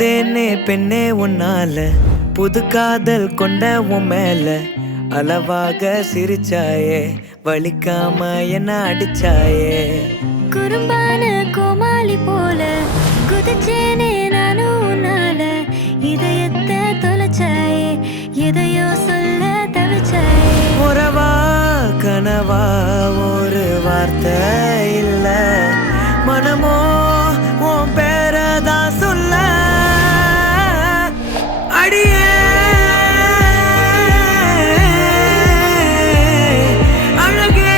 வந்தேனே பெண்ணே உன்னால புது காதல் கொண்ட உன் மேல அளவாக சிரிச்சாயே வலிக்காம என்ன அடிச்சாயே குறும்பான கோமாளி போல குதிச்சேனே நானும் உன்னால இதயத்தை தொலைச்சாயே எதையோ சொல்ல தவிச்சாயே உறவா கனவா ஒரு வார்த்தை இல்ல மனமோ உன் பேரதான் சொல்ல அடியே அழகே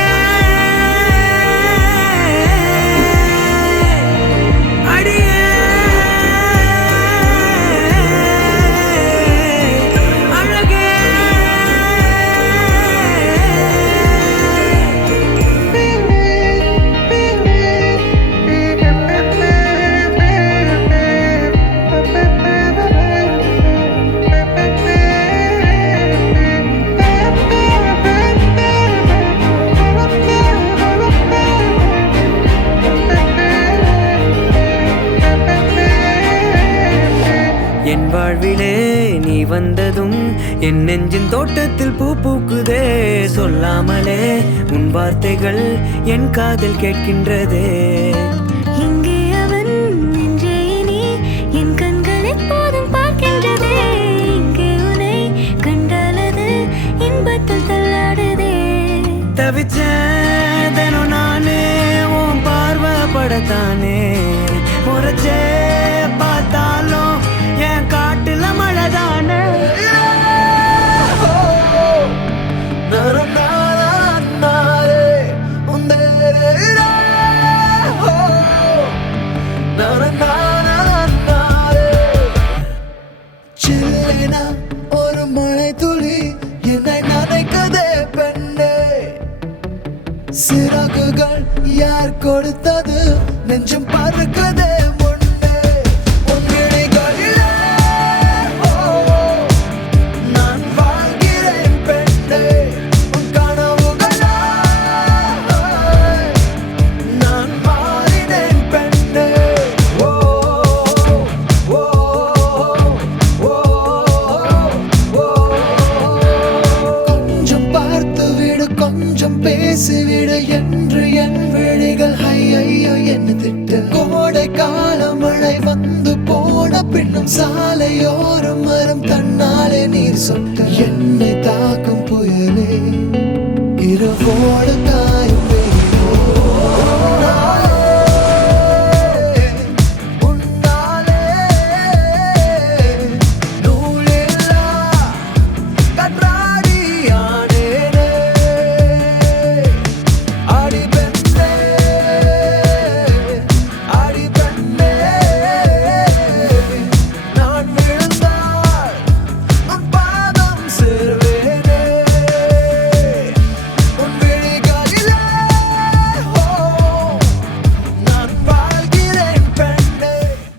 அடியே அழகே என் வாழ்விலே நீ வந்ததும் என் நெஞ்சின் தோட்டத்தில் பூ பூக்குதே சொல்லாமலே உன் வார்த்தைகள் என் காதில் கேட்கின்றதே இங்கே அவன் நெஞ்சே நீ என் கண்கள் எப்போதும் பார்க்கின்றதே இங்கே உன்னை கண்டாலது இன்பத்தில் தள்ளாடுதே தவிச்சேதனும் நானே உன் பார்வைப்படத்தானே முறைச்சே பார்த்தாலும் என் காட்டுல மழைதானே ஒரு மழை துளி என்னை நினைக்கதே பெண்ணே சிறகுகள் யார் கொடுத்தது நெஞ்சம் பறக்குதே முன்னே உன் விழிகளிலே நான் வாழ்கிறேன் பெண்ணே உன் கனவுகளா நான் மாறினேன் பெண்ணே ஓ ஓ ஓ கொஞ்சம் பார்த்து விடு கொஞ்சம் பேசிவிடு என்று என் விழிகள் ஐயோ என்ன திட்டு கோடை கால மழை வந்து போன பின்னும் சாலையோரம் மரம் தன்னாலே நீர் சொட்டு என்னை தாக்கும் புயலே இரவோடு காயும் வெயிலோ உன்னாலே நூலில்லா கற்றாடியானேனே அடி பெண்ணே அடி பெண்ணே நான் விழுந்தால் உன் பாதம் சிறு